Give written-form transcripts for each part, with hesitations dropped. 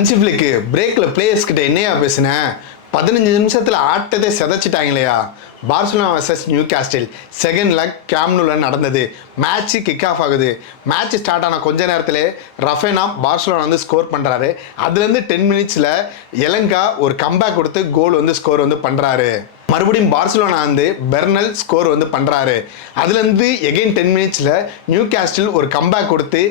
Hansi ஃபிளிக் பிரேக்ல players கிட்ட என்னையா பேசினேன்? 15 நிமிஷத்துல ஆட்டத்தை செதைச்சிட்டாங்களையா? Barcelona versus Newcastle second leg Camp நூல நடந்தது. மேட்ச் கிக் ஆஃப் ஆகுது. மேட்ச் ஸ்டார்ட் ஆன கொஞ்ச நேரத்திலே ரஃபேனா பார்சலோனா வந்து ஸ்கோர் பண்றாரு. அதுலேருந்து 10 மினிட்ஸ்ல எலங்கா ஒரு கம்பேக் கொடுத்து கோல் வந்து ஸ்கோர் வந்து பண்றாரு. மறுபடியும் பார்சலோனா வந்து பெர்னல் ஸ்கோர் வந்து பண்றாரு. அதுலேருந்து எகைன் 10 மினிட்ஸ்ல நியூ காஸ்டில் ஒரு கம்பேக் கொடுத்து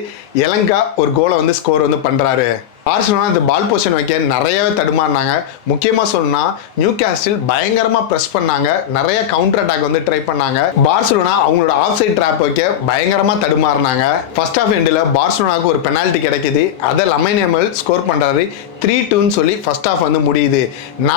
எலங்கா ஒரு கோலை வந்து ஸ்கோர் வந்து பண்றாரு. பார்சலோனா இந்த பால் பொசிஷன் வைக்க நிறையவே தடுமாறினாங்க. முக்கியமாக சொன்னா நியூ காஸ்டில் பயங்கரமாக ப்ரெஸ் பண்ணாங்க. நிறைய கவுண்டர் அட்டாக் வந்து ட்ரை பண்ணாங்க. பார்சலோனா அவங்களோட ஆஃப் சைட் ட்ராப் வைக்க பயங்கரமாக தடுமாறினாங்க. ஃபர்ஸ்ட் ஆஃப் எண்டில் பார்சலோனாவுக்கு ஒரு பெனால்ட்டி கிடைக்குது. அதை லமைன் யாமல் ஸ்கோர் பண்ணுறாரு. 3-2 சொல்லி ஃபர்ஸ்ட் ஆஃப் வந்து முடியுது.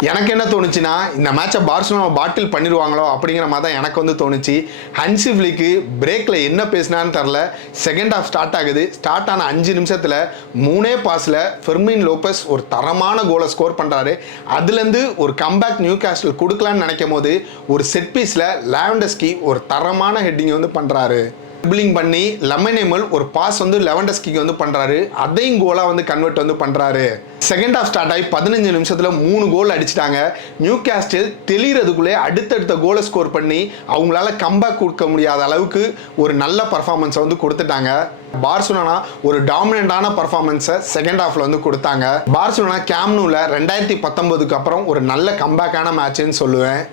எனக்கு என்ன தோணுச்சுன்னா, இந்த மேட்சை பார்சலோனா பாட்டில் பண்ணிடுவாங்களோ அப்படிங்கிற மாதிரி தான் எனக்கு வந்து தோணுச்சு. ஹான்சி ஃபிளிக் பிரேக்ல என்ன பேசினான்னு தெரில. செகண்ட் ஆஃப் ஸ்டார்ட் ஆகுது. ஸ்டார்ட் ஆன 5 நிமிஷத்தில் 3 பாஸில் ஃபெர்மின் லோபஸ் ஒரு தரமான கோலை ஸ்கோர் பண்ணுறாரு. அதுலேருந்து ஒரு கம்பேக் நியூ காஸ்டில் கொடுக்கலான்னு நினைக்கும் போது ஒரு செட் பீஸில் லேவண்டஸ்கி ஒரு தரமான ஹெட்டிங் வந்து பண்ணுறாரு. ட்ரிபிளிங் பண்ணி லமைன் யாமல் ஒரு பாஸ் வந்து லெவண்டஸ்கிக்கு வந்து பண்றாரு. அதையும் கோலா வந்து கன்வெர்ட் வந்து பண்றாரு. செகண்ட் ஆஃப் ஸ்டார்ட் ஆகி 15 நிமிஷத்துல 3 கோல் அடிச்சிட்டாங்க. நியூ காஸ்டில் தெளிறதுக்குள்ளே அடுத்தடுத்த கோலை ஸ்கோர் பண்ணி அவங்களால கம்பேக் கொடுக்க முடியாத அளவுக்கு ஒரு நல்ல பர்ஃபார்மன்ஸை வந்து கொடுத்துட்டாங்க. பார்சலோனா ஒரு டாமினண்டான பர்ஃபார்மன்ஸை செகண்ட் ஹாஃப்ல வந்து கொடுத்தாங்க. பார்சலோனா கேம்ப் நூல 2019க்கு அப்புறம் ஒரு நல்ல கம்பேக்கான மேட்ச்னு சொல்லுவேன்.